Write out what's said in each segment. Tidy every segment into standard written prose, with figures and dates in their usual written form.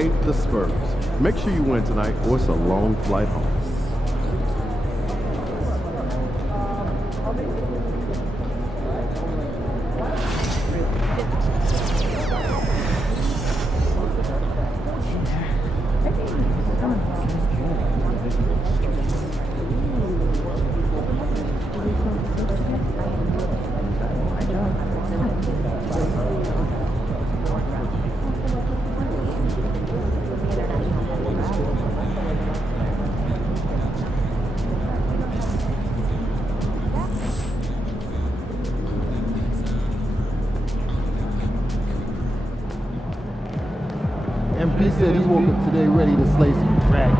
hate the Spurs. Make sure you win tonight or it's a long flight home. MP said he woke up today ready to slay some dragons.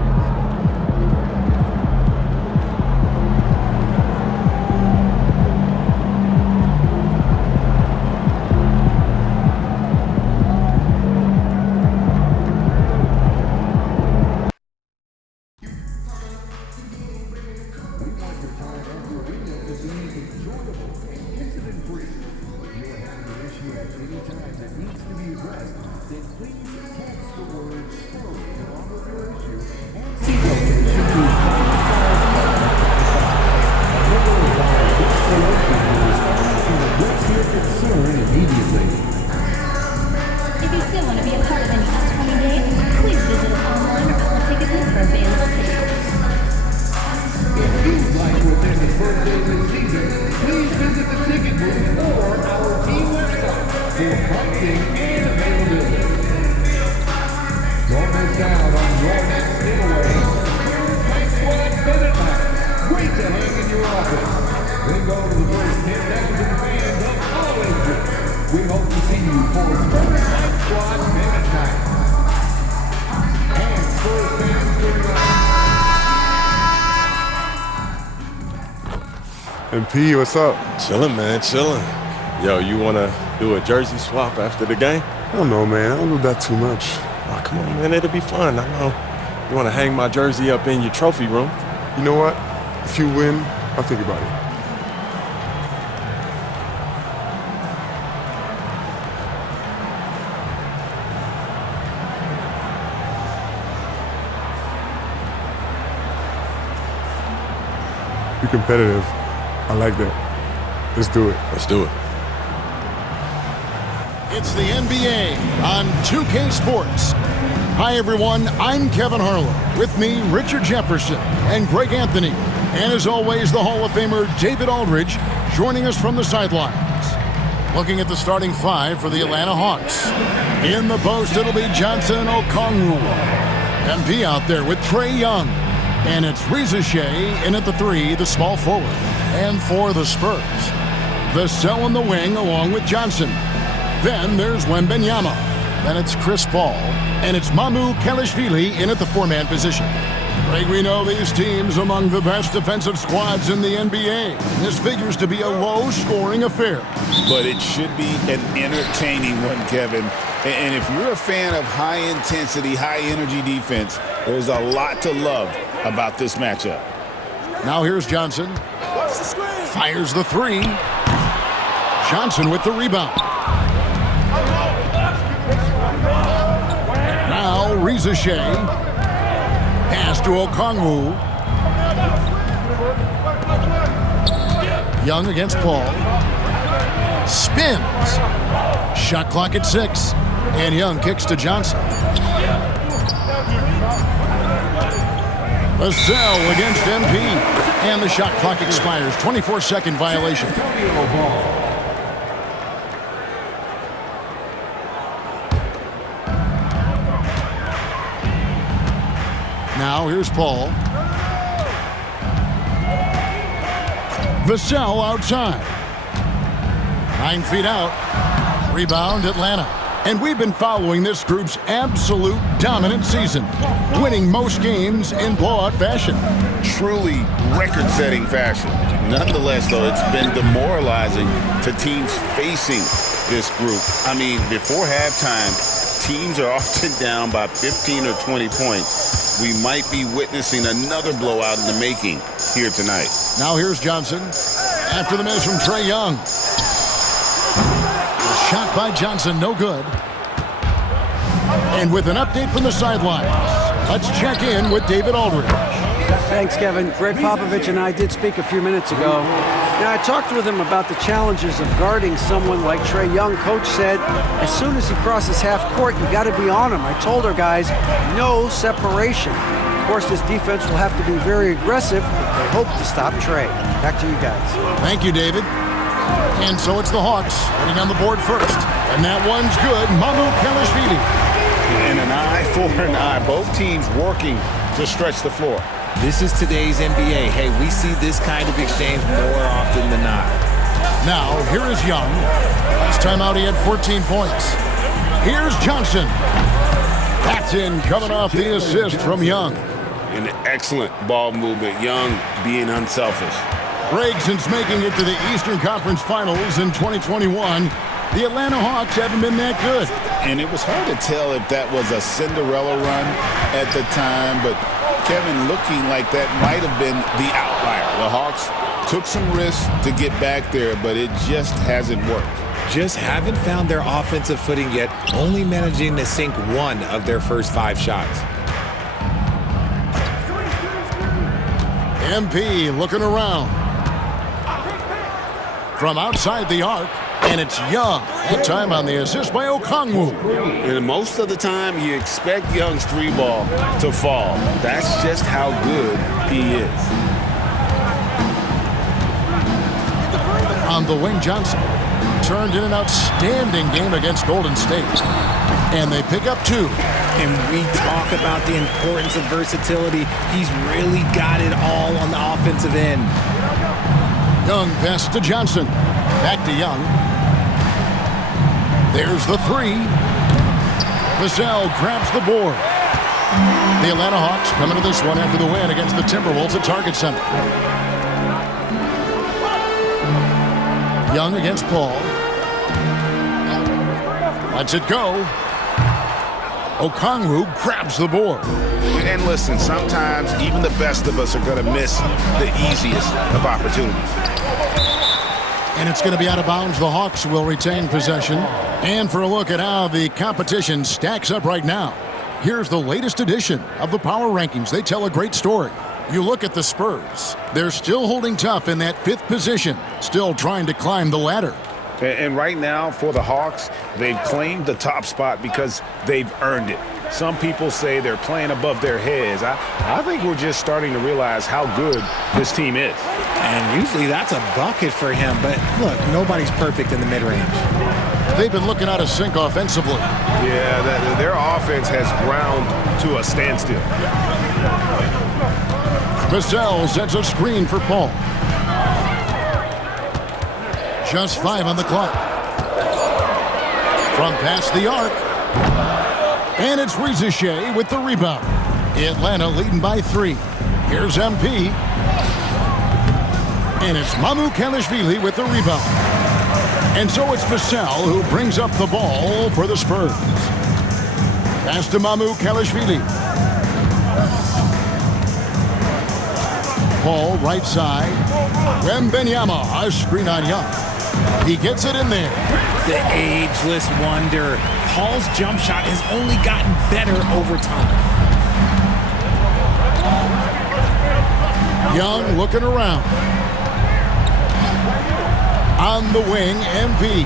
If you still want to be a part of any upcoming games, please visit us online or Apple Tickets for available tickets. If you'd like to attend the first day of the season, please visit the ticket booth or our team website for pricing and availability. Don't miss out on your next giveaway. Spurs Squad Minute Night. Great to hang in your office. Then go to the first 10,000 fans of all ages. We hope to see you for Spurs Squad Minute Night. And Spurs fans during MP, what's up? Chillin', man, chillin'. Yo, you wanna do a jersey swap after the game? I don't know, man. I don't do that too much. Oh, come on, man, it'll be fun. I know. You wanna hang my jersey up in your trophy room? You know what? If you win, I'll think about it. Be competitive. I like that. Let's do it. Let's do it. It's the NBA on 2K Sports. Hi, everyone. I'm Kevin Harlan. With me, Richard Jefferson and Greg Anthony. And as always, the Hall of Famer David Aldridge joining us from the sidelines. Looking at the starting five for the Atlanta Hawks. In the post, it'll be Johnson Okongwu. MP out there with Trae Young. And it's Reza Shea in at the three, the small forward. And for the Spurs, Vassell in the wing along with Johnson. Then there's Wembanyama. Then it's Chris Paul. And it's Mamu Kelishvili in at the four-man position. Greg, we know these teams among the best defensive squads in the NBA. This figures to be a low-scoring affair. But it should be an entertaining one, Kevin. And if you're a fan of high-intensity, high-energy defense, there's a lot to love about this matchup. Now here's Johnson. Fires the three. Johnson with the rebound. Now Reza Shea. Pass to Okongwu. Young against Paul. Spins. Shot clock at 6. And Young kicks to Johnson. Vassell against MP. And the shot clock expires. 24-second violation. Now here's Paul. Vassell outside. 9 feet out. Rebound Atlanta. And we've been following this group's absolute dominant season, winning most games in blowout fashion. Truly record-setting fashion. Nonetheless, though, it's been demoralizing to teams facing this group. I mean, before halftime, teams are often down by 15 or 20 points. We might be witnessing another blowout in the making here tonight. Now here's Johnson. After the miss from Trae Young. Shot by Johnson, no good. And with an update from the sidelines, let's check in with David Aldridge. Thanks, Kevin. Greg Popovich and I did speak a few minutes ago. Now, I talked with him about the challenges of guarding someone like Trae Young. Coach said, as soon as he crosses half court, you got to be on him. I told our guys, no separation. Of course, this defense will have to be very aggressive if they hope to stop Trae. Back to you guys. Thank you, David. And so it's the Hawks getting on the board first. And that one's good. Mamu Kelishvili. And an eye for an eye. Both teams working to stretch the floor. This is today's NBA. Hey, we see this kind of exchange more often than not. Now, here is Young. Last time out, he had 14 points. Here's Johnson. That's in, coming off the assist from Young. An excellent ball movement. Young being unselfish. Greg, since making it to the Eastern Conference Finals in 2021, the Atlanta Hawks haven't been that good. And it was hard to tell if that was a Cinderella run at the time, but Kevin, looking like that might have been the outlier. The Hawks took some risks to get back there, but it just hasn't worked. Just haven't found their offensive footing yet, only managing to sink one of their first 5 shots. MP looking around. From outside the arc, and it's Young. That time on the assist by Okongwu. And most of the time, you expect Young's 3-ball to fall. That's just how good he is. On the wing, Johnson turned in an outstanding game against Golden State. And they pick up 2. And we talk about the importance of versatility. He's really got it all on the offensive end. Young pass to Johnson. Back to Young. There's the 3. Vassell grabs the board. The Atlanta Hawks coming to this one after the win against the Timberwolves at Target Center. Young against Paul. Lets it go. Okongwu grabs the board. And listen, sometimes even the best of us are going to miss the easiest of opportunities. And it's going to be out of bounds. The Hawks will retain possession. And for a look at how the competition stacks up right now, here's the latest edition of the Power Rankings. They tell a great story. You look at the Spurs. They're still holding tough in that 5th position, still trying to climb the ladder. And right now, for the Hawks, they've claimed the top spot because they've earned it. Some people say they're playing above their heads. I think we're just starting to realize how good this team is. And usually that's a bucket for him, but look, nobody's perfect in the mid-range. They've been looking out of sync offensively. Yeah, their offense has ground to a standstill. Vassell sets a screen for Paul. Just 5 on the clock. From past the arc. And it's Rizachet with the rebound. Atlanta leading by 3. Here's MP. And it's Mamu Kelishvili with the rebound. And so it's Vassell who brings up the ball for the Spurs. Pass to Mamu Kelishvili. Paul right side. Wembanyama, a screen on Young. He gets it in there. The ageless wonder. Paul's jump shot has only gotten better over time. Young looking around. On the wing, MP.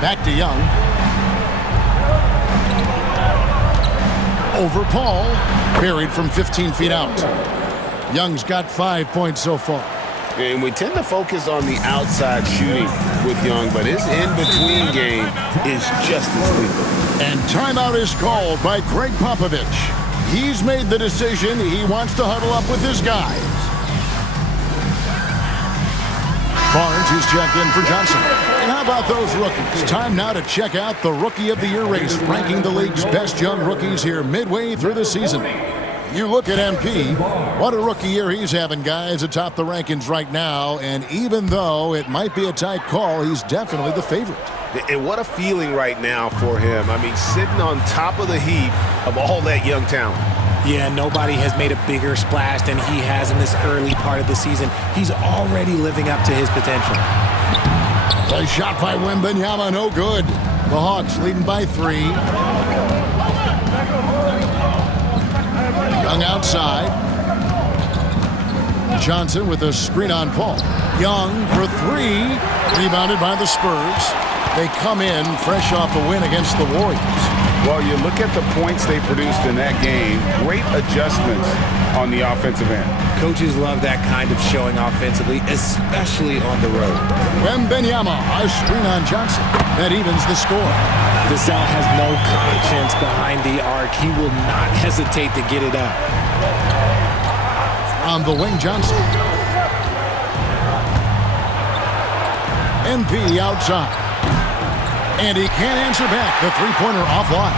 Back to Young. Over Paul. Buried from 15 feet out. Young's got 5 points so far. And we tend to focus on the outside shooting with Young, but his in-between game is just as lethal. And timeout is called by Greg Popovich. He's made the decision he wants to huddle up with his guys. Barnes is checked in for Johnson. And how about those rookies? Time now to check out the Rookie of the Year race, ranking the league's best young rookies here midway through the season. You look at MP, what a rookie year he's having, guys, atop the rankings right now. And even though it might be a tight call, he's definitely the favorite. And what a feeling right now for him. I mean, sitting on top of the heap of all that young talent. Yeah, nobody has made a bigger splash than he has in this early part of the season. He's already living up to his potential. A shot by Wembanyama, no good. The Hawks leading by 3. Young outside. Johnson with a screen on Paul. Young for 3. Rebounded by the Spurs. They come in fresh off a win against the Warriors. Well, you look at the points they produced in that game. Great adjustments on the offensive end. Coaches love that kind of showing offensively, especially on the road. Wembanyama, a screen on Johnson. That evens the score. Vassell has no conscience behind the arc. He will not hesitate to get it up. On the wing, Johnson. MP outside. And he can't answer back. The three-pointer offline.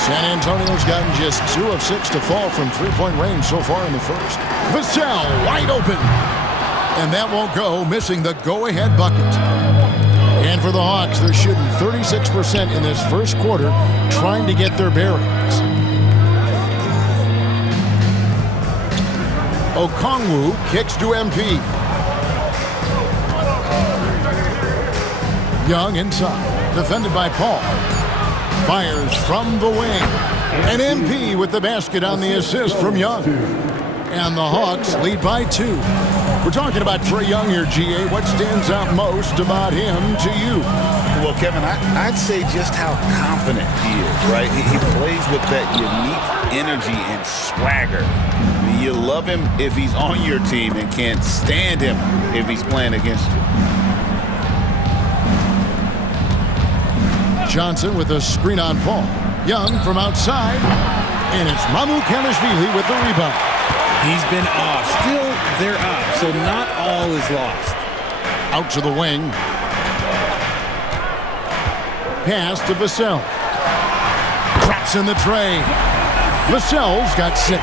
San Antonio's gotten just 2 of 6 to fall from three-point range so far in the first. Vassell wide open. And that won't go, missing the go-ahead bucket. And for the Hawks, they're shooting 36% in this first quarter, trying to get their bearings. Okongwu kicks to MP. Young inside, defended by Paul. Fires from the wing. And MP with the basket on the assist from Young. And the Hawks lead by 2. We're talking about Trae Young here, GA. What stands out most about him to you? Well, Kevin, I'd say just how confident he is, right? He plays with that unique energy and swagger. I mean, you love him if he's on your team and can't stand him if he's playing against you. Johnson with a screen on Paul. Young from outside. And it's Mamukelashvili with the rebound. He's been off. Still, they're up, so not all is lost. Out to the wing. Pass to Vassell. Traps in the tray. Vassell's got 6.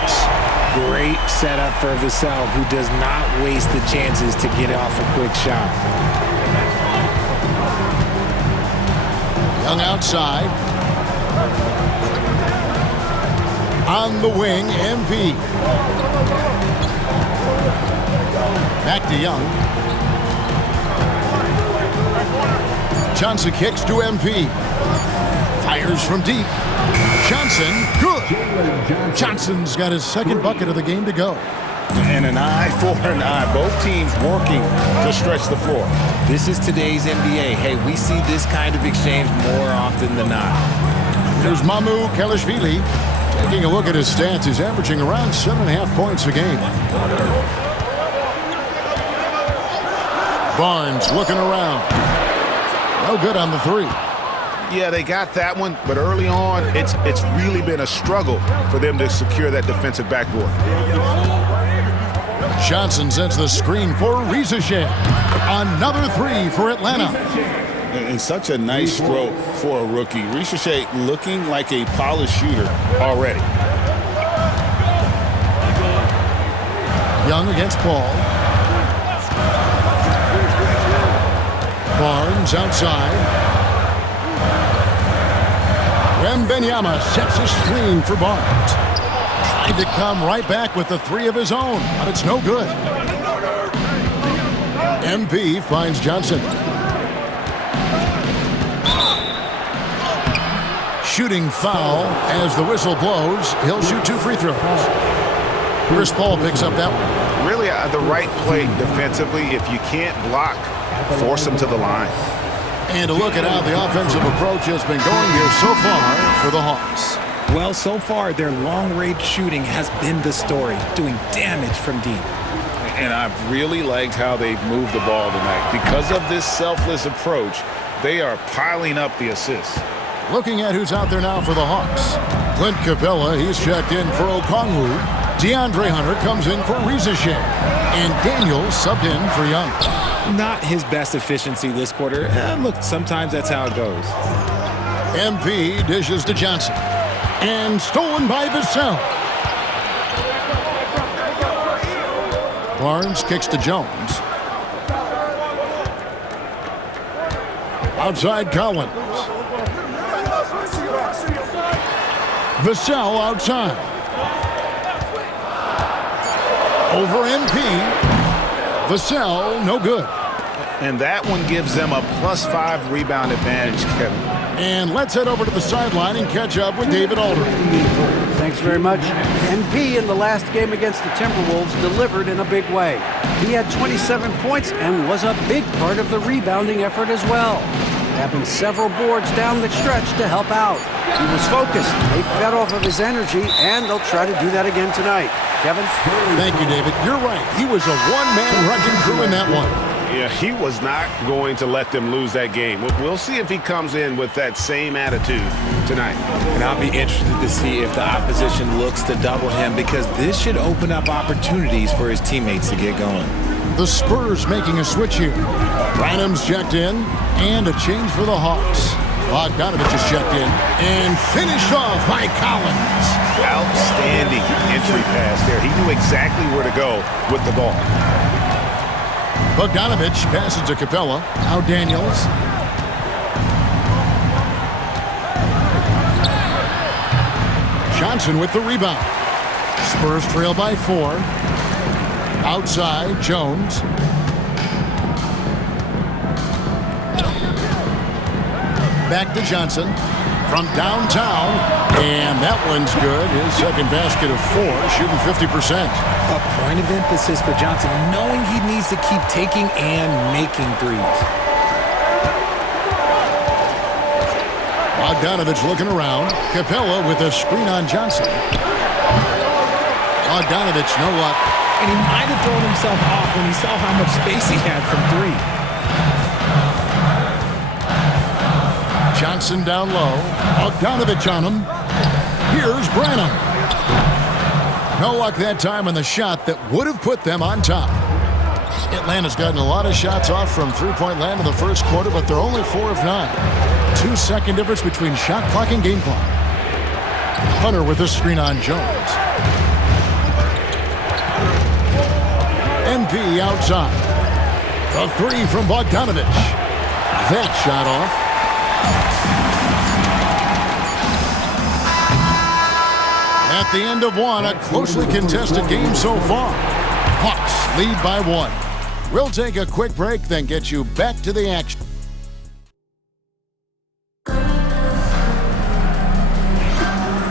Great setup for Vassell, who does not waste the chances to get off a quick shot. Young outside. On the wing, MP. Back to Young. Johnson kicks to MP. Fires from deep. Johnson, good. Johnson's got his second bucket of the game to go. And an eye for an eye. Both teams working to stretch the floor. This is today's NBA. Hey, we see this kind of exchange more often than not. There's Mamukelashvili. Taking a look at his stats, he's averaging around 7.5 points a game. Barnes looking around. No good on the 3. Yeah, they got that one, but early on, it's really been a struggle for them to secure that defensive backboard. Johnson sends the screen for Rizachet. Another 3 for Atlanta. And such a nice stroke for a rookie. Rizachet looking like a polished shooter already. Young against Paul. Barnes outside. Wembanyama sets a screen for Barnes. Tried to come right back with the 3 of his own, but it's no good. MP finds Johnson. Shooting foul as the whistle blows. He'll shoot 2 free throws. Chris Paul picks up that one. Really the right play defensively. If you can't block, force him to the line. And a look at how the offensive approach has been going here so far for the Hawks. Well, so far, their long-range shooting has been the story, doing damage from deep. And I've really liked how they've moved the ball tonight. Because of this selfless approach, they are piling up the assists. Looking at who's out there now for the Hawks. Clint Capella, he's checked in for Okongwu. DeAndre Hunter comes in for Rizachet. And Daniels subbed in for Young. Not his best efficiency this quarter. Look, sometimes that's how it goes. MP dishes to Johnson. And stolen by Vassell. Barnes kicks to Jones. Outside Collins. Vassell outside. Over MP. Vassell, no good. And that one gives them a +5 rebound advantage, Kevin. And let's head over to the sideline and catch up with David Aldridge. Thanks very much. MP in the last game against the Timberwolves delivered in a big way. He had 27 points and was a big part of the rebounding effort as well, having several boards down the stretch to help out. He was focused. They fed off of his energy, and they'll try to do that again tonight. Kevin? Thank you, David. You're right. He was a one-man wrecking crew in that one. Yeah, he was not going to let them lose that game. We'll see if he comes in with that same attitude tonight. And I'll be interested to see if the opposition looks to double him, because this should open up opportunities for his teammates to get going. The Spurs making a switch here. Branham's checked in, and a change for the Hawks. Bogdanovich is checked in, and finished off by Collins. Outstanding entry pass there. He knew exactly where to go with the ball. Bogdanovich passes to Capella. Now Daniels. Johnson with the rebound. Spurs trail by 4. Outside, Jones. Back to Johnson from downtown, and that one's good. His second basket of 4, shooting 50%. A point of emphasis for Johnson, knowing he needs to keep taking and making threes. Bogdanovich looking around. Capella with a screen on Johnson. Bogdanovich, no luck. And he might have thrown himself off when he saw how much space he had from 3. Johnson down low. Bogdanovich on him. Here's Branham. No luck that time on the shot that would have put them on top. Atlanta's gotten a lot of shots off from three-point land in the first quarter, but they're only 4 of 9. 2-second difference between shot clock and game clock. Hunter with a screen on Jones. MP outside. A 3 from Bogdanovich. That shot off. At the end of one, a closely contested game so far. Hawks lead by 1. We'll take a quick break, then get you back to the action.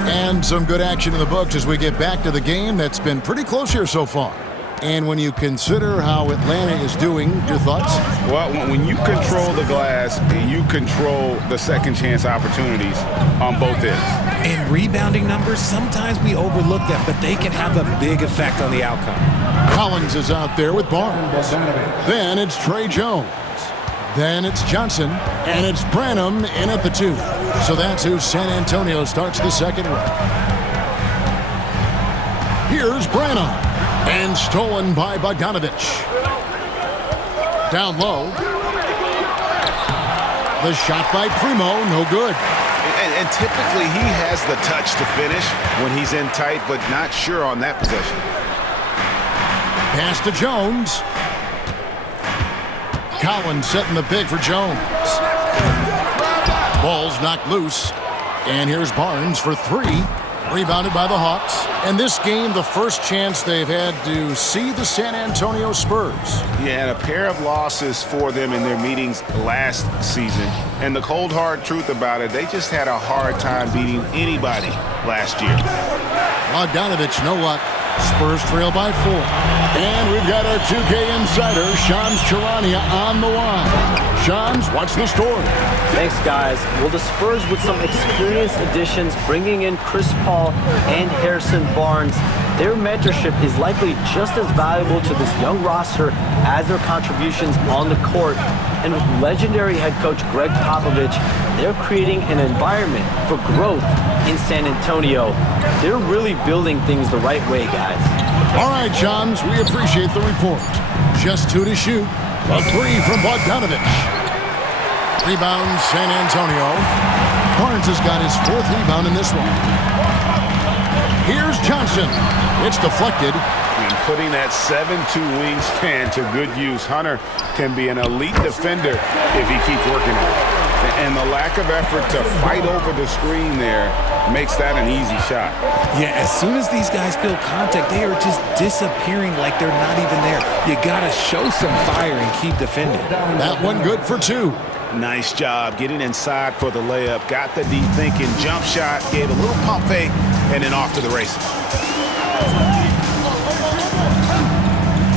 And some good action in the books as we get back to the game that's been pretty close here so far. And when you consider how Atlanta is doing, your thoughts? Well, when you control the glass, you control the second chance opportunities on both ends. And rebounding numbers, sometimes we overlook that, but they can have a big effect on the outcome. Collins is out there with Barnes. Then it's Trey Jones. Then it's Johnson. And it's Branham in at the 2. So that's who San Antonio starts the second round. Here's Branham. And stolen by Bogdanovich. Down low. The shot by Primo, no good. And typically he has the touch to finish when he's in tight, but not sure on that possession. Pass to Jones. Collins setting the pick for Jones. Ball's knocked loose. And here's Barnes for 3. Rebounded by the Hawks. And this game, the first chance they've had to see the San Antonio Spurs. Yeah, and a pair of losses for them in their meetings last season. And the cold, hard truth about it, they just had a hard time beating anybody last year. Bogdanovich, no luck. Spurs trail by 4. And we've got our 2K insider, Shams Charania, on the line. Shams, what's the story? Thanks, guys. Well, the Spurs with some experienced additions, bringing in Chris Paul and Harrison Barnes, their mentorship is likely just as valuable to this young roster as their contributions on the court. And with legendary head coach Greg Popovich, they're creating an environment for growth in San Antonio. They're really building things the right way, guys. All right, Shams, we appreciate the report. Just 2 to shoot. A 3 from Bogdanovich. Rebound, San Antonio. Barnes has got his 4th rebound in this one. Here's Johnson. It's deflected. And putting that 7'2" wingspan to good use. Hunter can be an elite defender if he keeps working on it. And the lack of effort to fight over the screen there makes that an easy shot. Yeah, as soon as these guys feel contact, they are just disappearing like they're not even there. You got to show some fire and keep defending. That one good for 2. Nice job getting inside for the layup. Got the deep thinking jump shot, gave a little pump fake, and then off to the races.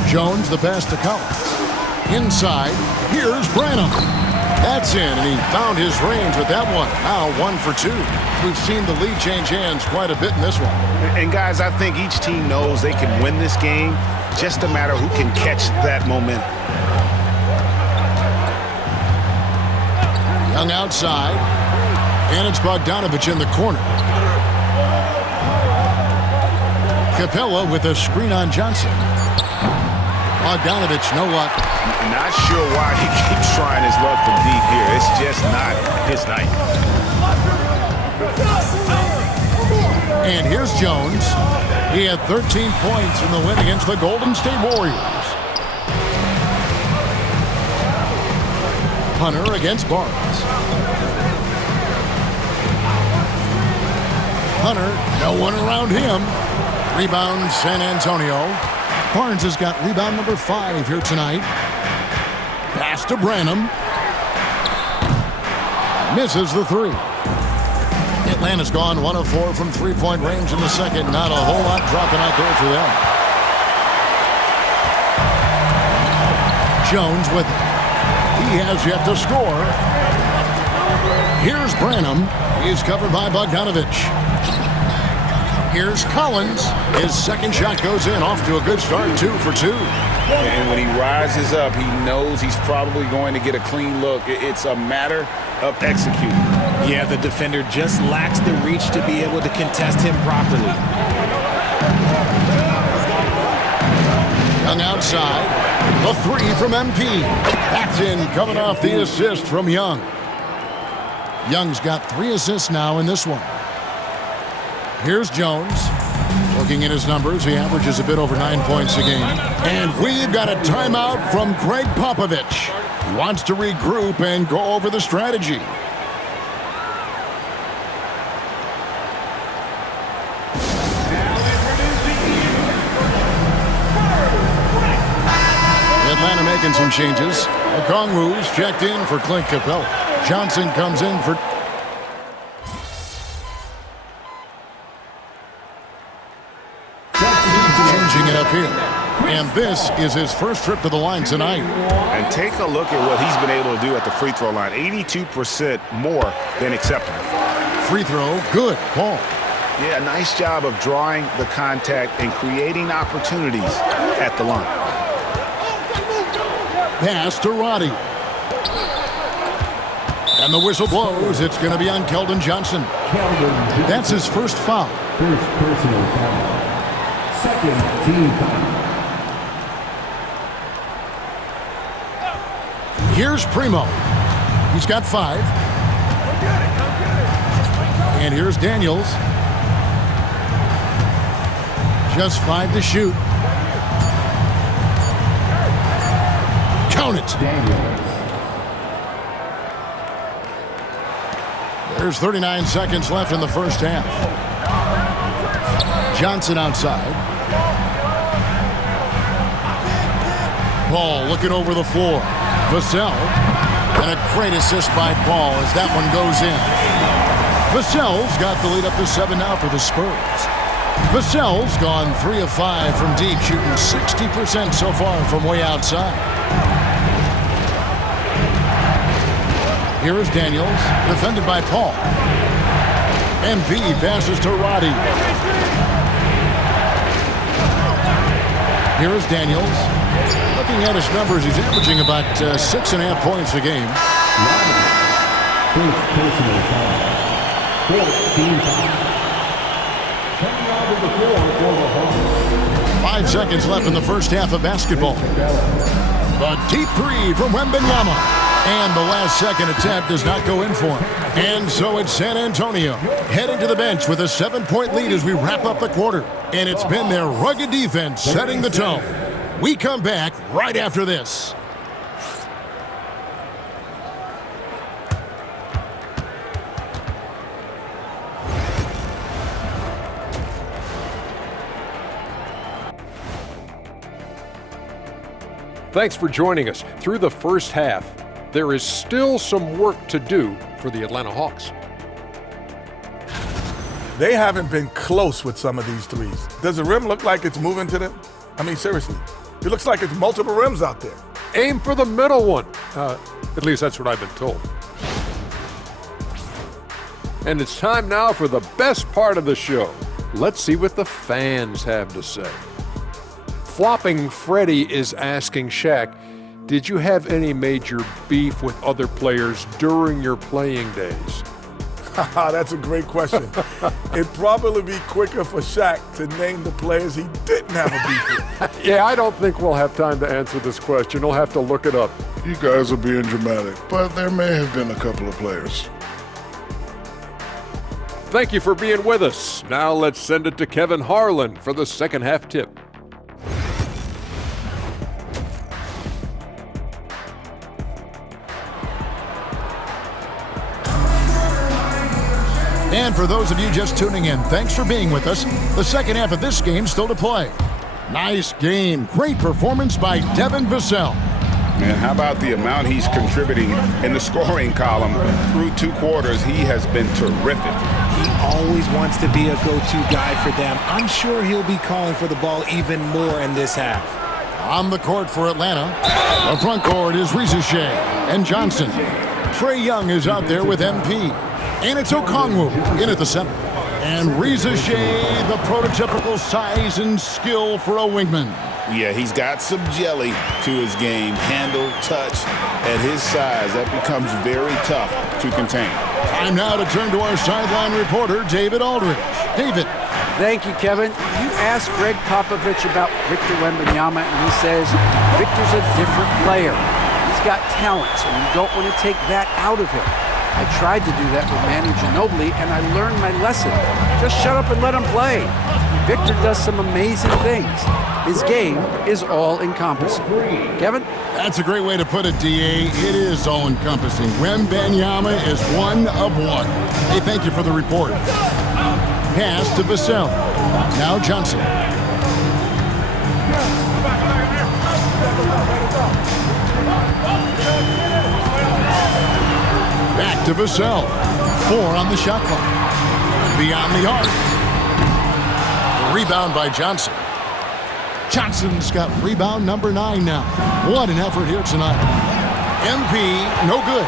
Jones, the pass to Collins. Inside, here's Branham. That's in, and he found his range with that one. Now 1 for 2. We've seen the lead change hands quite a bit in this one. And guys, I think each team knows they can win this game. Just a matter who can catch that momentum. Young outside, and it's Bogdanovich in the corner. Capella with a screen on Johnson. Bogdanovich, no luck. Not sure why he keeps trying his luck from deep here. It's just not his night. And here's Jones. He had 13 points in the win against the Golden State Warriors. Hunter against Barnes. Hunter, no one around him. Rebound, San Antonio. Barnes has got rebound number 5 here tonight. Pass to Branham. Misses the 3. Atlanta's gone 1 of 4 from three-point range in the second. Not a whole lot dropping out there for them. Jones with it. He has yet to score. Here's Branham. He's covered by Bogdanovich. Here's Collins. His second shot goes in, off to a good start, 2 for 2. And when he rises up, he knows he's probably going to get a clean look. It's a matter of executing. Yeah, the defender just lacks the reach to be able to contest him properly. Young outside. The 3 from MP. That's in, coming off the assist from Young. Young's got 3 assists now in this one. Here's Jones. Looking at his numbers, he averages a bit over 9 points a game. And we've got a timeout from Greg Popovich. He wants to regroup and go over the strategy. Atlanta making some changes. Okongwu's checked in for Clint Capella. Johnson comes in for... Changing it up here. And this is his first trip to the line tonight. And take a look at what he's been able to do at the free throw line. 82% more than acceptable. Free throw, good. Paul. Yeah, nice job of drawing the contact and creating opportunities at the line. Pass to Roddy. And the whistle blows. It's going to be on Keldon Johnson. That's his first foul. First personal foul. Second team foul. Here's Primo. He's got 5. And here's Daniels. Just 5 to shoot. Count it. Daniels. There's 39 seconds left in the first half. Johnson outside. Paul looking over the floor. Vassell. And a great assist by Paul as that one goes in. Vassell's got the lead up to 7 now for the Spurs. Vassell's gone 3 of 5 from deep, shooting 60% so far from way outside. Here is Daniels, defended by Paul. MP passes to Roddy. Here is Daniels. Looking at his numbers, he's averaging about 6.5 points a game. First personal foul. 14 foul. Coming out of the floor for the Hawks. 5 seconds left in the first half of basketball. The deep 3 from Wembanyama. And the last second attempt does not go in for him. And so it's San Antonio heading to the bench with a 7-point lead as we wrap up the quarter. And it's been their rugged defense setting the tone. We come back right after this. Thanks for joining us. Through the first half, there is still some work to do for the Atlanta Hawks. They haven't been close with some of these threes. Does the rim look like it's moving to them? I mean, seriously. It looks like it's multiple rims out there. Aim for the middle one. At least that's what I've been told. And it's time now for the best part of the show. Let's see what the fans have to say. Flopping Freddy is asking Shaq, did you have any major beef with other players during your playing days? That's a great question. It'd probably be quicker for Shaq to name the players he didn't have a beef with. Yeah, I don't think we'll have time to answer this question. We'll have to look it up. You guys are being dramatic, but there may have been a couple of players. Thank you for being with us. Now let's send it to Kevin Harlan for the second half tip. And for those of you just tuning in, thanks for being with us. The second half of this game still to play. Nice game. Great performance by Devin Vassell. Man, how about the amount he's contributing in the scoring column through 2 quarters? He has been terrific. He always wants to be a go-to guy for them. I'm sure he'll be calling for the ball even more in this half. On the court for Atlanta, the front court is Shea and Johnson. Trae Young is out there with MP. And it's Okongwu in at the center. And Shea, the prototypical size and skill for a wingman. Yeah, he's got some jelly to his game. Handle, touch. At his size, that becomes very tough to contain. Time now to turn to our sideline reporter, David Aldridge. David. Thank you, Kevin. You asked Greg Popovich about Victor Wembanyama, and he says Victor's a different player. He's got talent, so you don't want to take that out of him. I tried to do that with Manu Ginobili, and I learned my lesson. Just shut up and let him play. Victor does some amazing things. His game is all-encompassing. Kevin? That's a great way to put it, D.A. It is all-encompassing. Wembanyama is one of one. Hey, thank you for the report. Pass to Vassell. Now Johnson. Back to Vassell. 4 on the shot clock. Beyond the arc. Rebound by Johnson. Johnson's got rebound number 9 now. What an effort here tonight. MP, no good.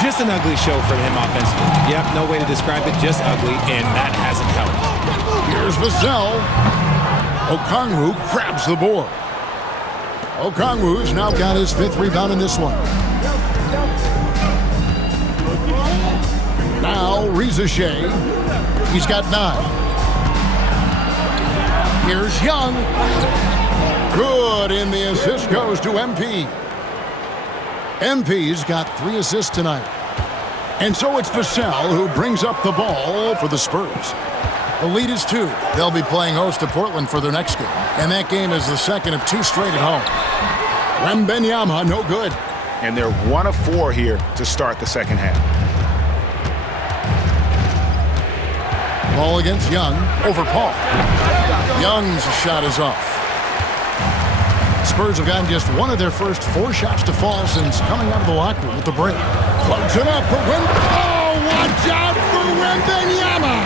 Just an ugly show from him offensively. Yep, no way to describe it, just ugly, and that hasn't helped. Here's Vassell. Okongwu grabs the board. Okongwu's now got his 5th rebound in this one. Now Shea. He's got 9. Here's Young. Good, and the assist goes to MP. MP's got 3 assists tonight. And so it's Vassell who brings up the ball for the Spurs. The lead is 2. They'll be playing host to Portland for their next game. And that game is the second of 2 straight at home. Wembanyama, no good. And they're 1 of 4 here to start the second half. Ball against Young over Paul. Young's shot is off. Spurs have gotten just 1 of their first 4 shots to fall since coming out of the locker room with the break. Floats it up for Oh, watch out for Wembanyama!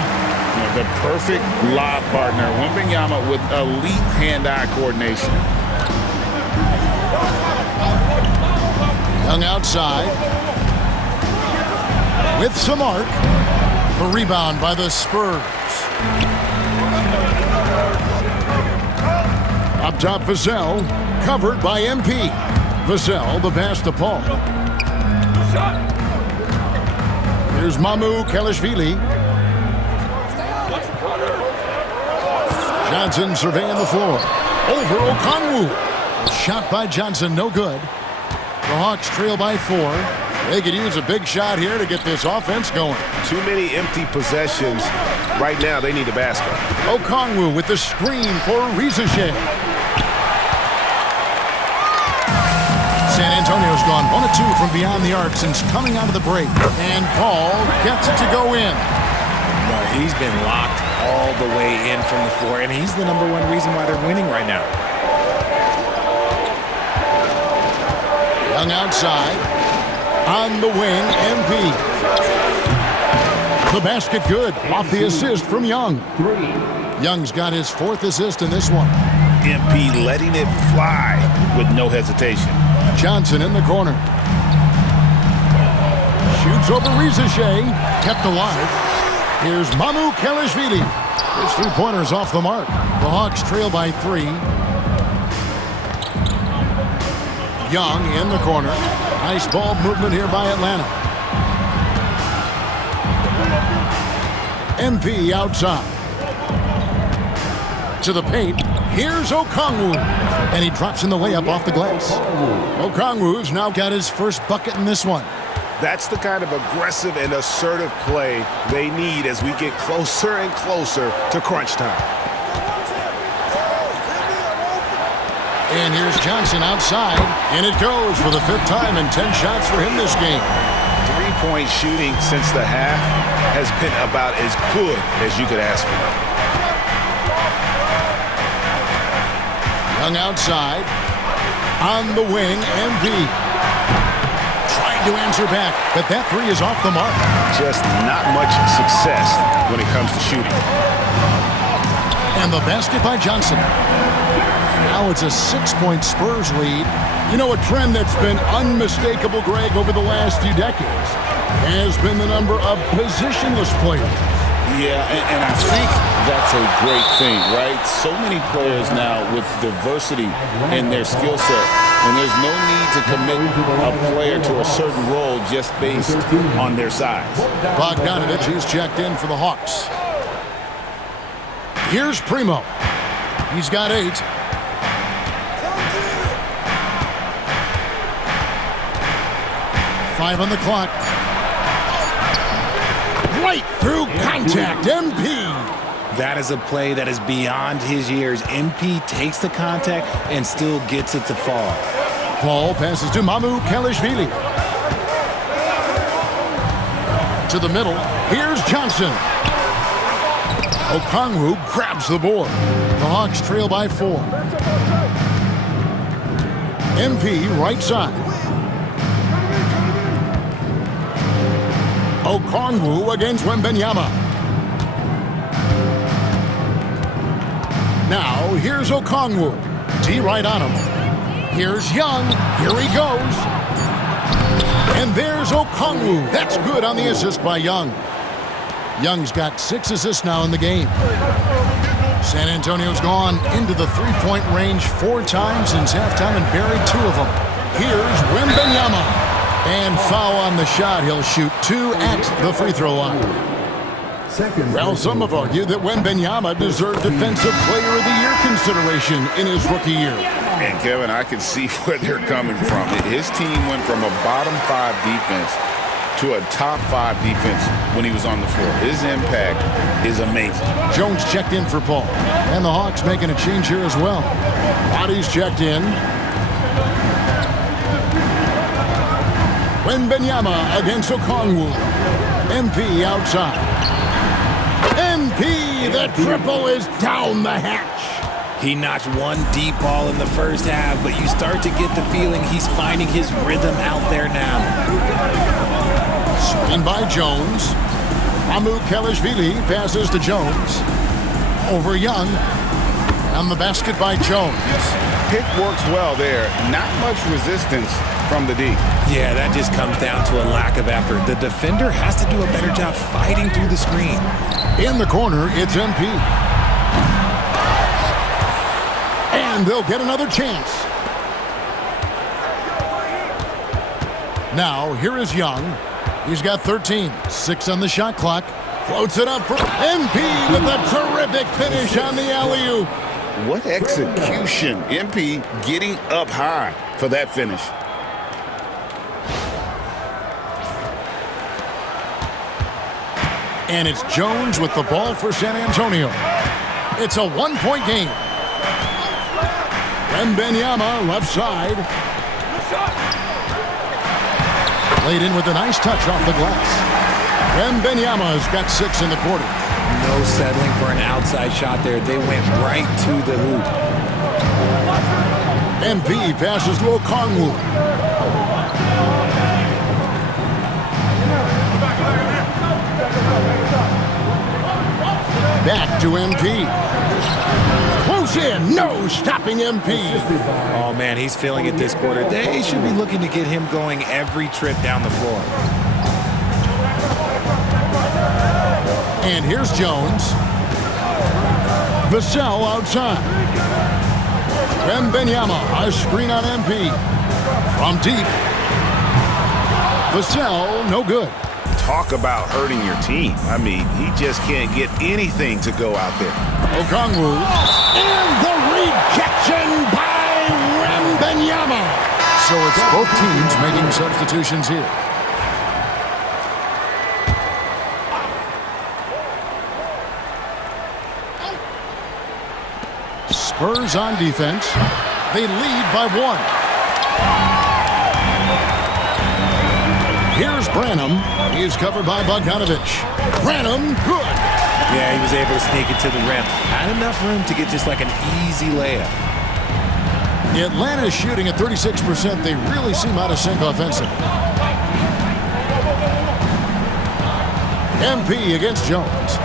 The perfect lob partner. Wembanyama with elite hand-eye coordination. Young outside. With some arc. The rebound by the Spurs. Up top, Vassell. Covered by MP. Vassell, the pass to Paul. Here's Mamu Kelishvili. Johnson surveying the floor. Over Okongwu. Shot by Johnson, no good. The Hawks trail by 4. They could use a big shot here to get this offense going. Too many empty possessions. Right now, they need a basket. Okongwu with the screen for Shea. San Antonio's gone 1 of 2 from beyond the arc since coming out of the break. And Paul gets it to go in. No, he's been locked all the way in from the floor, and he's the #1 reason why they're winning right now. Young outside. On the wing, MP. The basket good. Off the assist from Young. Young's got his 4th assist in this one. MP letting it fly with no hesitation. Johnson in the corner. Shoots over Rizashay. Kept alive. Here's Mamu Kelishvili. His 3-pointer's off the mark. The Hawks trail by 3. Young in the corner. Nice ball movement here by Atlanta. MP outside. To the paint. Here's Okongwu. And he drops in the layup off the glass. Okongwu's now got his first bucket in this one. That's the kind of aggressive and assertive play they need as we get closer and closer to crunch time. And here's Johnson outside, and it goes for the 5th time and 10 shots for him this game. 3-point shooting since the half has been about as good as you could ask for. Young outside, on the wing, MV. Trying to answer back, but that 3 is off the mark. Just not much success when it comes to shooting. And the basket by Johnson. Now it's a 6-point Spurs lead. You know, a trend that's been unmistakable, Greg, over the last few decades has been the number of positionless players. Yeah, and I think that's a great thing, right? So many players now with diversity in their skill set, and there's no need to commit a player to a certain role just based on their size. Bogdanovich is checked in for the Hawks. Here's Primo. He's got 8. Five on the clock. Right through contact, MP. That is a play that is beyond his years. MP takes the contact and still gets it to fall. Paul passes to Mamu Kelishvili. To the middle. Here's Johnson. Okongwu grabs the board. The Hawks trail by 4. MP right side. Okongwu against Wembanyama. Now, here's Okongwu. D right on him. Here's Young. Here he goes. And there's Okongwu. That's good on the assist by Young. Young's got 6 assists now in the game. San Antonio's gone into the 3-point range 4 times since halftime and buried 2 of them. Here's Wembanyama. And foul on the shot. He'll shoot 2 at the free throw line. Well, some have argued that Wembanyama deserved Defensive Player of the Year consideration in his rookie year. And Kevin, I can see where they're coming from. His team went from a bottom 5 defense to a top 5 defense when he was on the floor. His impact is amazing. Jones checked in for Paul. And the Hawks making a change here as well. Bodies checked in. Wembanyama against Okongwu. MP outside. MP, the triple is down the hatch. He notched 1 deep ball in the first half, but you start to get the feeling he's finding his rhythm out there now. Screen by Jones. Mamu Kelishvili passes to Jones. Over Young. And the basket by Jones. Pick works well there. Not much resistance from the D. Yeah, that just comes down to a lack of effort. The defender has to do a better job fighting through the screen. In the corner, it's MP. And they'll get another chance. Now, here is Young. He's got 13. 6 on the shot clock. Floats it up for MP with a terrific finish on the alley-oop. What execution. MP getting up high for that finish. And it's Jones with the ball for San Antonio. It's a 1-point game. Wembanyama left side. Laid in with a nice touch off the glass. Wembanyama's got 6 in the quarter. No settling for an outside shot there. They went right to the hoop. MP passes to Okongwu. Back to MP. Close in, no stopping MP. Oh man, he's feeling it this quarter. They should be looking to get him going every trip down the floor. And here's Jones. Vassell outside. Wembanyama, a screen on MP. From deep. Vassell, no good. Talk about hurting your team. I mean, he just can't get anything to go out there. Okongwu. And the rejection by Wembanyama. So it's both teams making substitutions here. Spurs on defense. They lead by 1. Here's Branham. He's covered by Bogdanovich. Branham, good. Yeah, he was able to sneak it to the rim. Not enough room to get just like an easy layup. Atlanta's shooting at 36%. They really seem out of sync offensively. MP against Jones.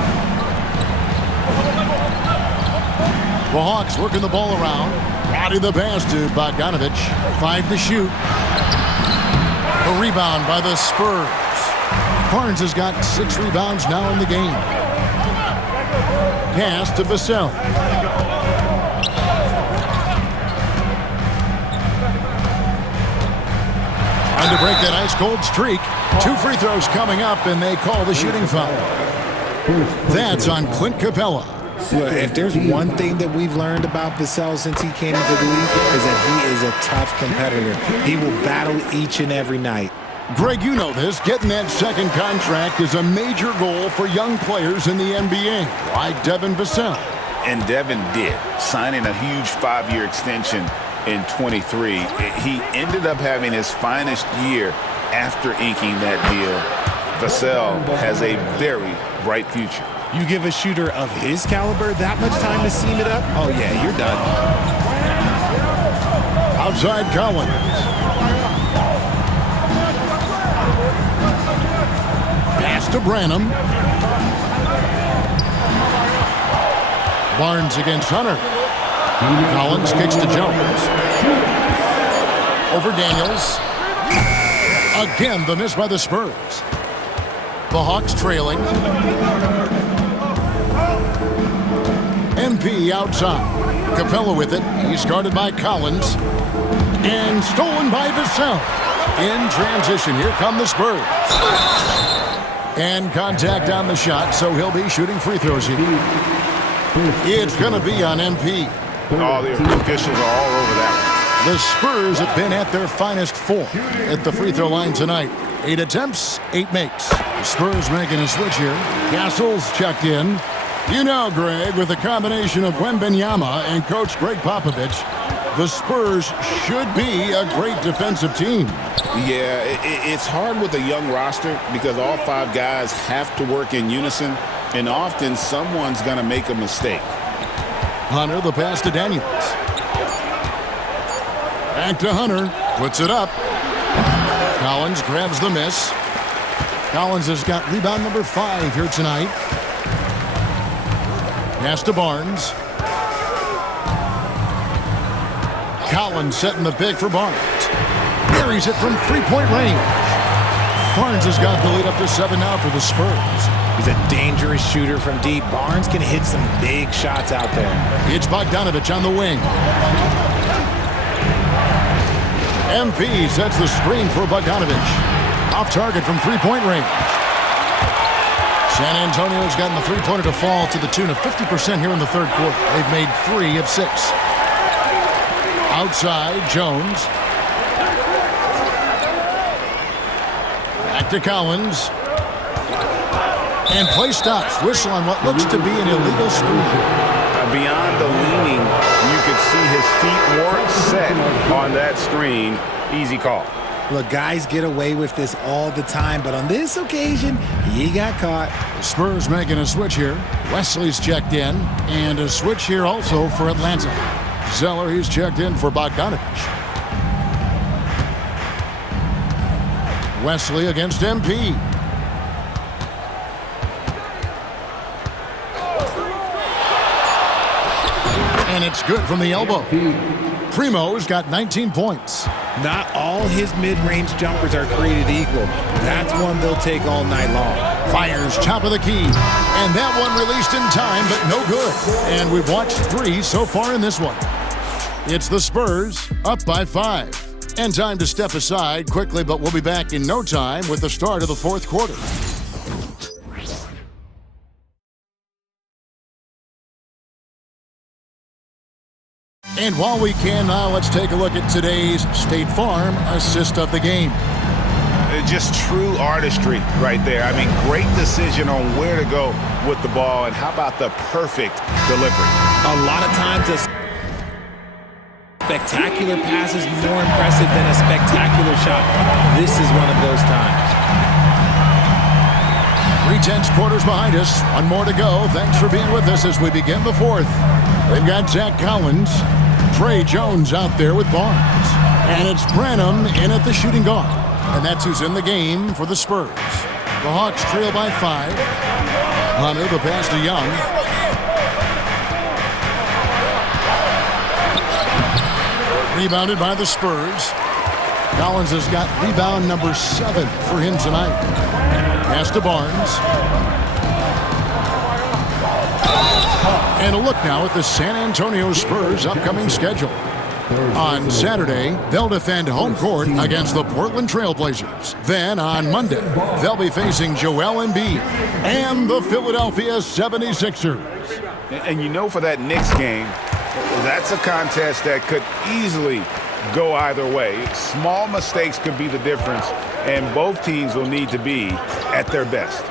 The Hawks working the ball around. Body the pass to Bogdanovich. 5 to shoot. A rebound by the Spurs. Barnes has got 6 rebounds now in the game. Pass to Vassell. Trying to break that ice-cold streak. 2 free throws coming up, and they call the shooting foul. That's on Clint Capella. Look, if there's one thing that we've learned about Vassell since he came into the league is that he is a tough competitor. He will battle each and every night. Greg, you know this. Getting that second contract is a major goal for young players in the NBA, like Devin Vassell. And Devin did, signing a huge 5-year extension in 23. He ended up having his finest year after inking that deal. Vassell has a very bright future. You give a shooter of his caliber that much time to seam it up? Oh, yeah, you're done. Outside Collins. Pass to Branham. Barnes against Hunter. Collins kicks to Jones. Over Daniels. Again, the miss by the Spurs. The Hawks trailing. MP outside. Capella with it. He's guarded by Collins. And stolen by Vassell. In transition, here come the Spurs. And contact on the shot, so he'll be shooting free throws here. It's going to be on MP. Oh, the officials are all over that one. The Spurs have been at their finest 4 at the free throw line tonight. 8 attempts, 8 makes. The Spurs making a switch here. Castle's checked in. You know, Greg, with a combination of Wembanyama and Coach Greg Popovich, the Spurs should be a great defensive team. Yeah, it's hard with a young roster because all 5 guys have to work in unison, and often someone's going to make a mistake. Hunter, the pass to Daniels. Back to Hunter. Puts it up. Collins grabs the miss. Collins has got rebound number 5 here tonight. Pass to Barnes. Collins setting the pick for Barnes. Buries it from 3-point range. Barnes has got the lead up to 7 now for the Spurs. He's a dangerous shooter from deep. Barnes can hit some big shots out there. It's Bogdanovich on the wing. MP sets the screen for Bogdanovich. Off target from 3-point range. San Antonio's gotten the 3-pointer to fall to the tune of 50% here in the third quarter. They've made 3 of 6. Outside, Jones. Back to Collins. And play stops. Whistle on what looks to be an illegal screen. Beyond the leaning, you could see his feet weren't set on that screen. Easy call. Look, guys get away with this all the time, but on this occasion, he got caught. The Spurs making a switch here. Wesley's checked in, and a switch here also for Atlanta. Zeller, he's checked in for Bogdanovich. Wesley against MP. And it's good from the elbow. Primo's got 19 points. Not all his mid-range jumpers are created equal. That's one they'll take all night long. Fires top of the key. And that one released in time, but no good. And we've watched 3 so far in this one. It's the Spurs up by 5. And time to step aside quickly, but we'll be back in no time with the start of the fourth quarter. And while we can now, let's take a look at today's State Farm assist of the game. Just true artistry right there. I mean, great decision on where to go with the ball, and how about the perfect delivery? A lot of times a spectacular pass is more impressive than a spectacular shot. This is one of those times. 3/10 quarters behind us. One more to go. Thanks for being with us as we begin the fourth. They've got Zach Collins, Trey Jones out there with Barnes. And it's Branham in at the shooting guard. And that's who's in the game for the Spurs. The Hawks trail by 5. Hunter, the pass to Young. Rebounded by the Spurs. Collins has got rebound number 7 for him tonight. Pass to Barnes. And a look now at the San Antonio Spurs' upcoming schedule. On Saturday, they'll defend home court against the Portland Trailblazers. Then on Monday, they'll be facing Joel Embiid and the Philadelphia 76ers. And you know, for that Knicks game, that's a contest that could easily go either way. Small mistakes could be the difference, and both teams will need to be at their best.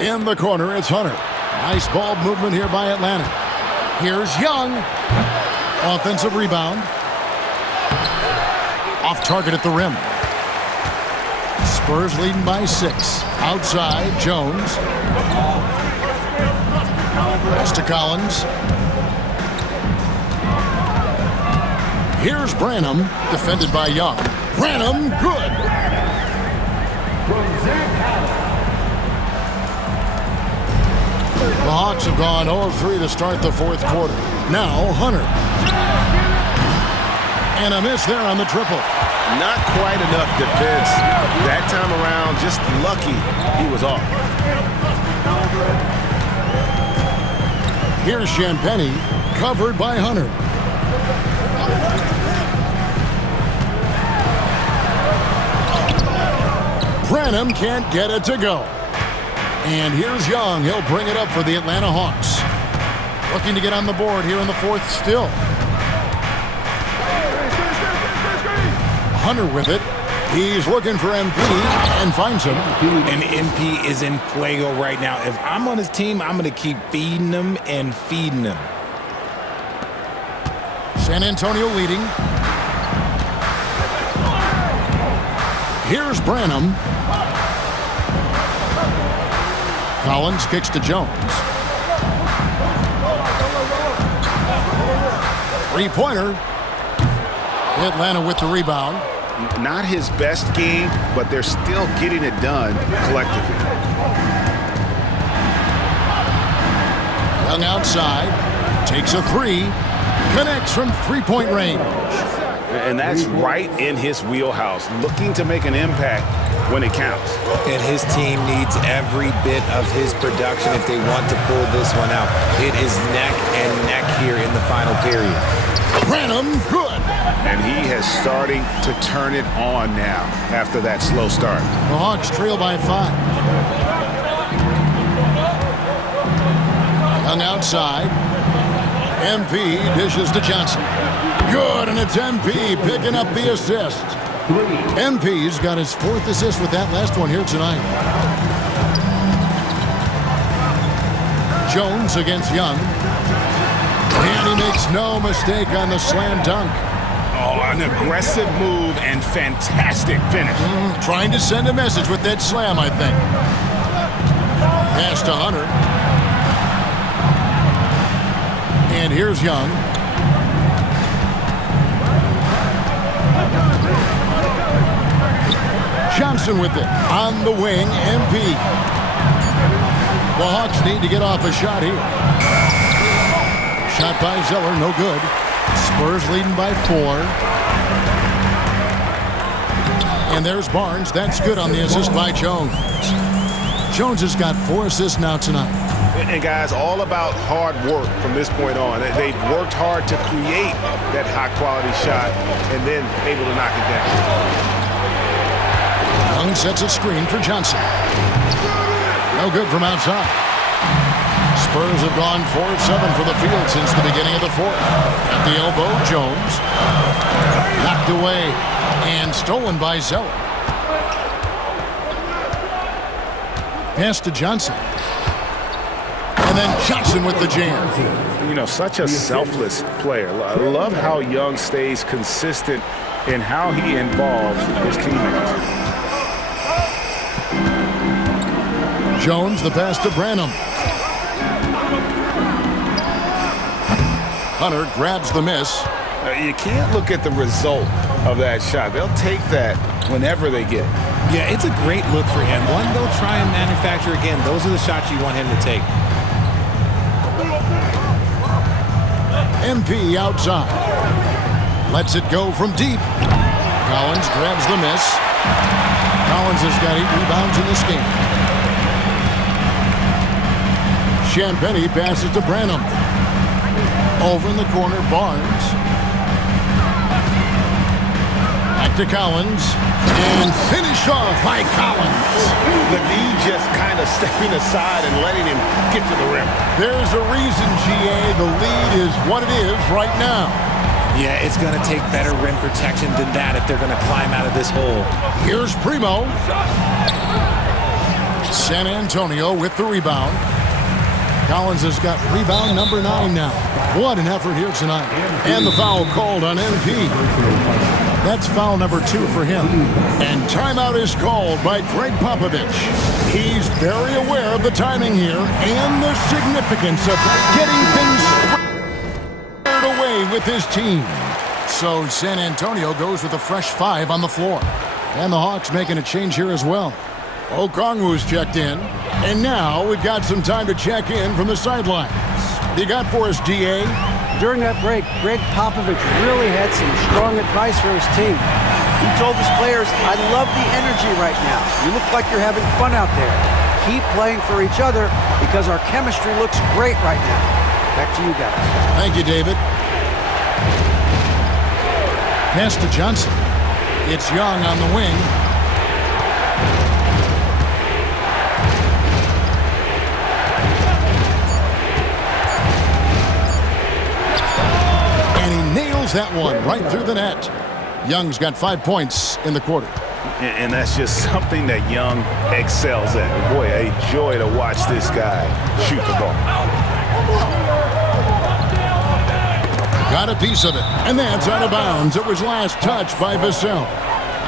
In the corner, it's Hunter. Nice ball movement here by Atlanta. Here's Young. Offensive rebound. Off target at the rim. Spurs leading by 6. Outside, Jones. Pass to Collins. Here's Branham, defended by Young. Branham, good. The Hawks have gone 0-3 to start the fourth quarter. Now Hunter. And a miss there on the triple. Not quite enough defense. That time around, just lucky he was off. Here's Champagny, covered by Hunter. Branham can't get it to go. And here's Young. He'll bring it up for the Atlanta Hawks. Looking to get on the board here in the fourth still. Hunter with it. He's looking for MP and finds him. And MP is in fuego right now. If I'm on his team, I'm going to keep feeding him and feeding him. San Antonio leading. Here's Branham. Collins kicks to Jones. Three-pointer. Atlanta with the rebound. Not his best game, but they're still getting it done collectively. Young outside. Takes a 3. Connects from three-point range. And that's right in his wheelhouse, looking to make an impact when it counts. And his team needs every bit of his production if they want to pull this one out. It is neck and neck here in the final period. Branham, good. And he has starting to turn it on now after that slow start. The Hawks trail by 5. Young outside. MP dishes to Johnson. Good, and it's MP picking up the assist. MP's got his 4th assist with that last one here tonight. Jones against Young. And he makes no mistake on the slam dunk. Oh, an aggressive move and fantastic finish. Trying to send a message with that slam, I think. Pass to Hunter. And here's Young. Johnson with it. On the wing, MP. The Hawks need to get off a shot here. Shot by Zeller, no good. Spurs leading by 4. And there's Barnes. That's good on the assist by Jones. Jones has got 4 assists now tonight. And guys, all about hard work from this point on. They've worked hard to create that high-quality shot and then able to knock it down. Young sets a screen for Johnson. No good from outside. Spurs have gone 4 of 7 for the field since the beginning of the 4th. At the elbow, Jones. Knocked away and stolen by Zeller. Pass to Johnson. And then Johnson with the jam. You know, such a selfless player. I love how Young stays consistent in how he involves his teammates. Jones, the pass to Branham. Hunter grabs the miss. You can't look at the result of that shot. They'll take that whenever they get it. Yeah, it's a great look for him. One they'll try and manufacture again. Those are the shots you want him to take. MP outside. Lets it go from deep. Collins grabs the miss. Collins has got 8 rebounds in this game. Champagnie passes to Branham. Over in the corner, Barnes. Back to Collins. And finished off by Collins. The D just kind of stepping aside and letting him get to the rim. There's a reason, GA. The lead is what it is right now. Yeah, it's going to take better rim protection than that if they're going to climb out of this hole. Here's Primo. San Antonio with the rebound. Collins has got rebound number 9 now. What an effort here tonight. And the foul called on MP. That's foul number 2 for him. And timeout is called by Greg Popovich. He's very aware of the timing here and the significance of getting things squared away with his team. So San Antonio goes with a fresh 5 on the floor. And the Hawks making a change here as well. Okongwu's checked in. And now we've got some time to check in from the sidelines. You got for us, DA? During that break, Greg Popovich really had some strong advice for his team. He told his players, I love the energy right now. You look like you're having fun out there. Keep playing for each other because our chemistry looks great right now. Back to you guys. Thank you, David. Pass to Johnson. It's Young on the wing. That one right through the net. Young's got 5 points in the quarter. And that's just something that Young excels at. Boy, a joy to watch this guy shoot the ball. Got a piece of it, and that's out of bounds. It was last touched by Vassell.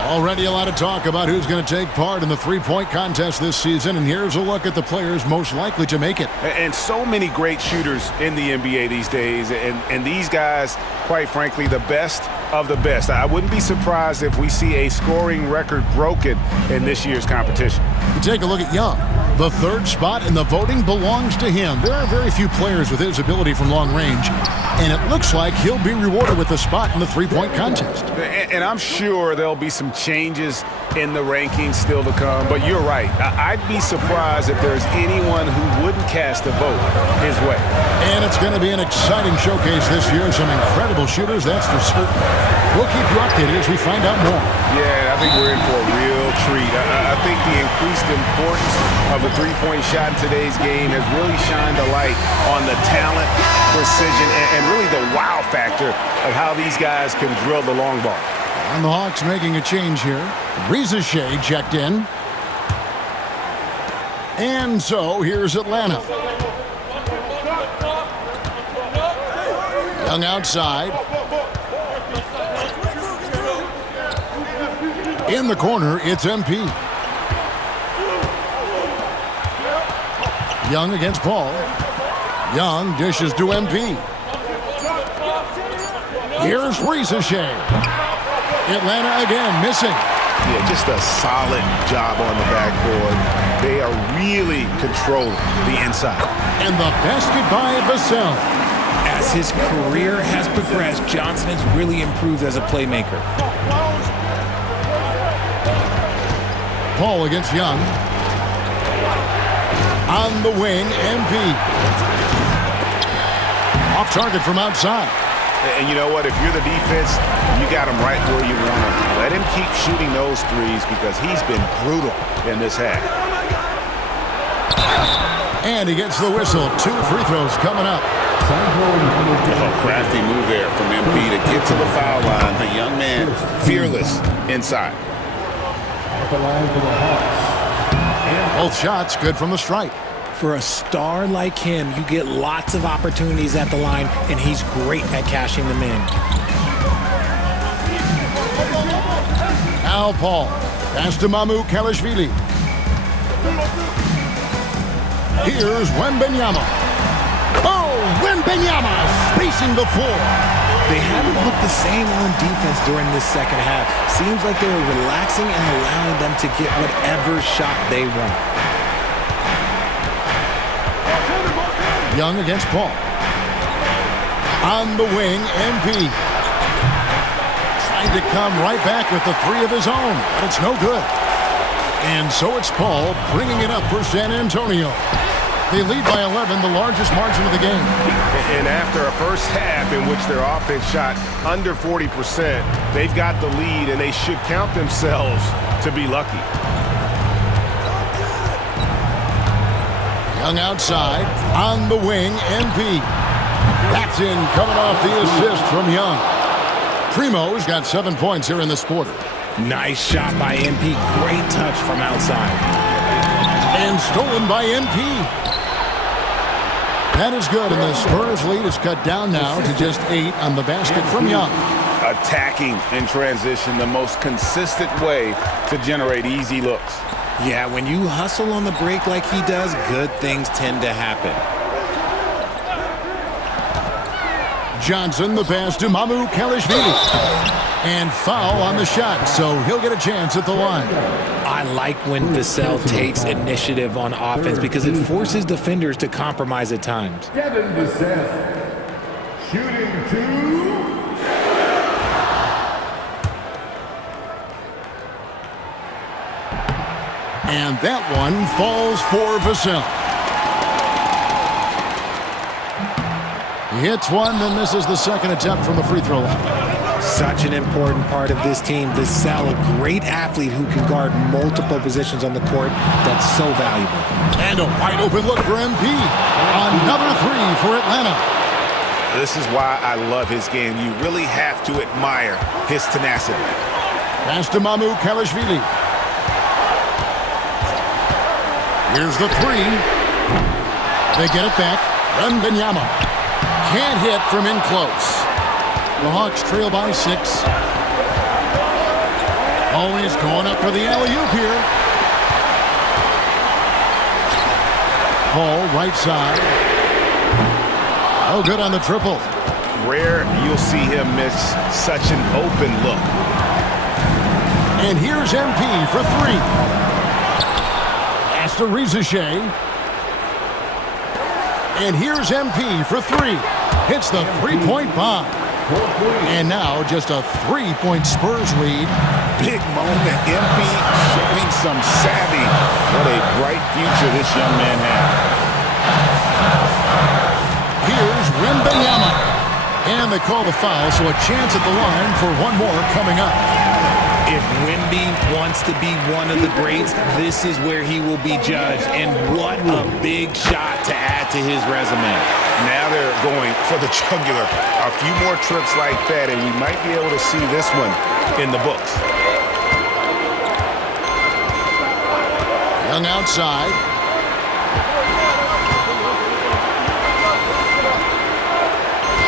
Already a lot of talk about who's going to take part in the three-point contest this season, and here's a look at the players most likely to make it. And so many great shooters in the NBA these days, and these guys, quite frankly, the best of the best. I wouldn't be surprised if we see a scoring record broken in this year's competition. You take a look at Young. The 3rd spot in the voting belongs to him. There are very few players with his ability from long range, and it looks like he'll be rewarded with a spot in the three-point contest. And I'm sure there'll be some changes in the rankings still to come, but you're right. I'd be surprised if there's anyone who wouldn't cast a vote his way. And it's going to be an exciting showcase this year. Some incredible shooters, that's for certain. We'll keep you updated as we find out more. Yeah, I think we're in for a real treat. I think the increased importance of the three-point shot in today's game has really shined a light on the talent, precision, and really the wow factor of how these guys can drill the long ball. And the Hawks making a change here. Reza Shea checked in. And so here's Atlanta. Young outside. In the corner, it's MP. Young against Paul. Young dishes to MP. Here's Reza Shea. Atlanta again missing. Yeah, just a solid job on the backboard. They are really controlling the inside. And the basket by Vassell. As his career has progressed, Johnson has really improved as a playmaker. Paul against Young. On the wing, MP. Off target from outside. And you know what? If you're the defense, you got him right where you want him. Let him keep shooting those threes because he's been brutal in this half. And he gets the whistle. 2 free throws coming up. Oh, crafty move there from MP to get to the foul line. The young man, fearless inside. Both shots good from the stripe. For a star like him, you get lots of opportunities at the line, and he's great at cashing them in. Now Paul. Pass to Mamu Kalashvili. Here's Wembanyama. Oh, Wembanyama spacing the floor. They haven't looked the same on defense during this second half. Seems like they were relaxing and allowing them to get whatever shot they want. Young against Paul. On the wing, MP. Trying to come right back with the 3 of his own, but it's no good. And so it's Paul bringing it up for San Antonio. They lead by 11, the largest margin of the game. And after a first half in which their offense shot under 40%, they've got the lead, and they should count themselves to be lucky. Young outside, on the wing, MP. That's in, coming off the assist from Young. Primo's got 7 points here in this quarter. Nice shot by MP. Great touch from outside. And stolen by MP. That is good, and the Spurs lead is cut down now to just 8 on the basket from Young. Attacking in transition, the most consistent way to generate easy looks. Yeah, when you hustle on the break like he does, good things tend to happen. Johnson, the pass to Mamu Kalashvili. And foul on the shot, so he'll get a chance at the line. I like when Vassell takes initiative on offense because it forces defenders to compromise at times. Devin Vassell, shooting 2. And that one falls for Vassell. He hits one, then misses the second attempt from the free throw line. Such an important part of this team. Vassell, a great athlete who can guard multiple positions on the court. That's so valuable. And a wide open look for MP. Another 3 for Atlanta. This is why I love his game. You really have to admire his tenacity. Pass to Mamu Kalashvili. Here's the 3. They get it back. Wembanyama can't hit from in close. The Hawks trail by 6. Always going up for the alley-oop here. Paul, right side. Oh, good on the triple. Rare you'll see him miss such an open look. And here's MP for 3. Pass to Rizashay. And here's MP for 3. Hits the 3-point bomb. And now just a 3-point Spurs lead. Big moment. MP showing some savvy. What a bright future this young man has. Here's Wembanyama. And they call the foul, so a chance at the line for one more coming up. If Wemby wants to be one of the greats, this is where he will be judged. And what a big shot to add to his resume. Now they're going for the jugular. A few more trips like that, and we might be able to see this one in the books. Young outside.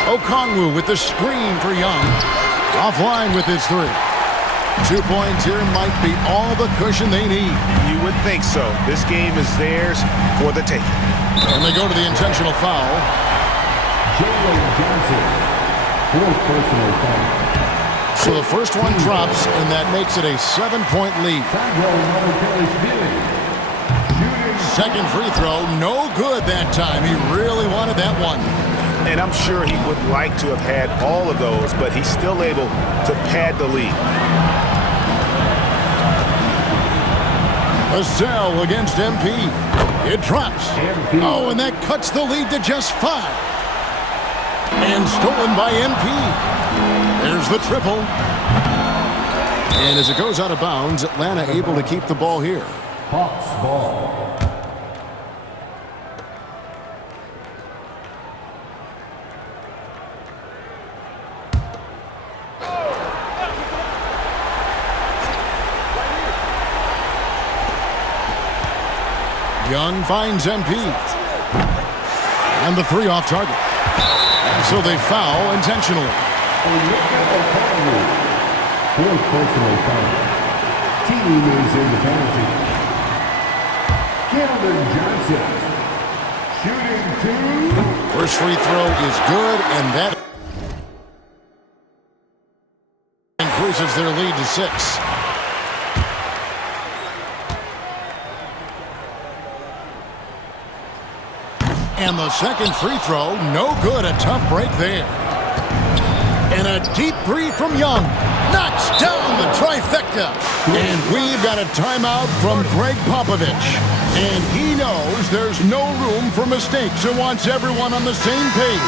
Okongwu with the screen for Young. Offline with his 3. 2 points here might be all the cushion they need. You would think so. This game is theirs for the taking. And they go to the intentional Johnson, 4th personal foul. So the first one drops, and that makes it a 7-point lead. Second free throw, no good that time. He really wanted that one. And I'm sure he would like to have had all of those, but he's still able to pad the lead. Vassell against MP. It drops. Oh, and that cuts the lead to just 5. And stolen by MP. There's the triple. And as it goes out of bounds, Atlanta able to keep the ball here. Hawks ball. Young finds MP. And the 3 off target. And so they foul intentionally. Fourth personal foul. Team is in the penalty. Cameron Johnson. Shooting 2. First free throw is good, and that increases their lead to 6. And the second free throw, no good. A tough break there. And a deep 3 from Young. Knocks down the trifecta. And we've got a timeout from Greg Popovich. And he knows there's no room for mistakes and wants everyone on the same page.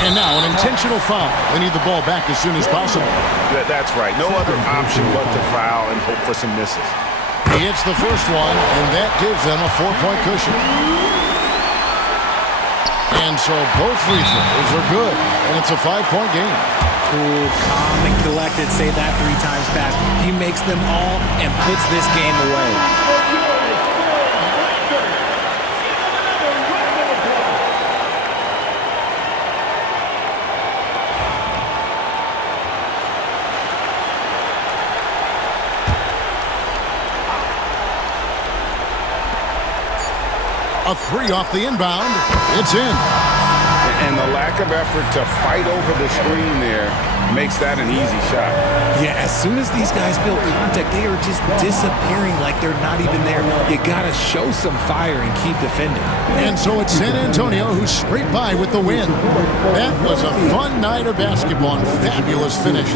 And now an intentional foul. They need the ball back as soon as possible. That's right. No other option but to foul and hope for some misses. He hits the first one, and that gives them a 4-point cushion. And so both free throws are good, and it's a 5-point game. Cool, calm, and collected. Say that 3 times fast. He makes them all and puts this game away. A 3 off the inbound. It's in. And the lack of effort to fight over the screen there makes that an easy shot. Yeah, as soon as these guys feel contact, they are just disappearing like they're not even there. You got to show some fire and keep defending. And so it's San Antonio who scraped by with the win. That was a fun night of basketball and fabulous finish.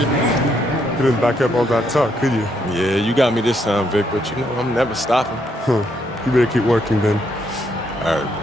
Couldn't back up all that talk, could you? Yeah, you got me this time, Vic, but you know I'm never stopping. You better keep working then. All right.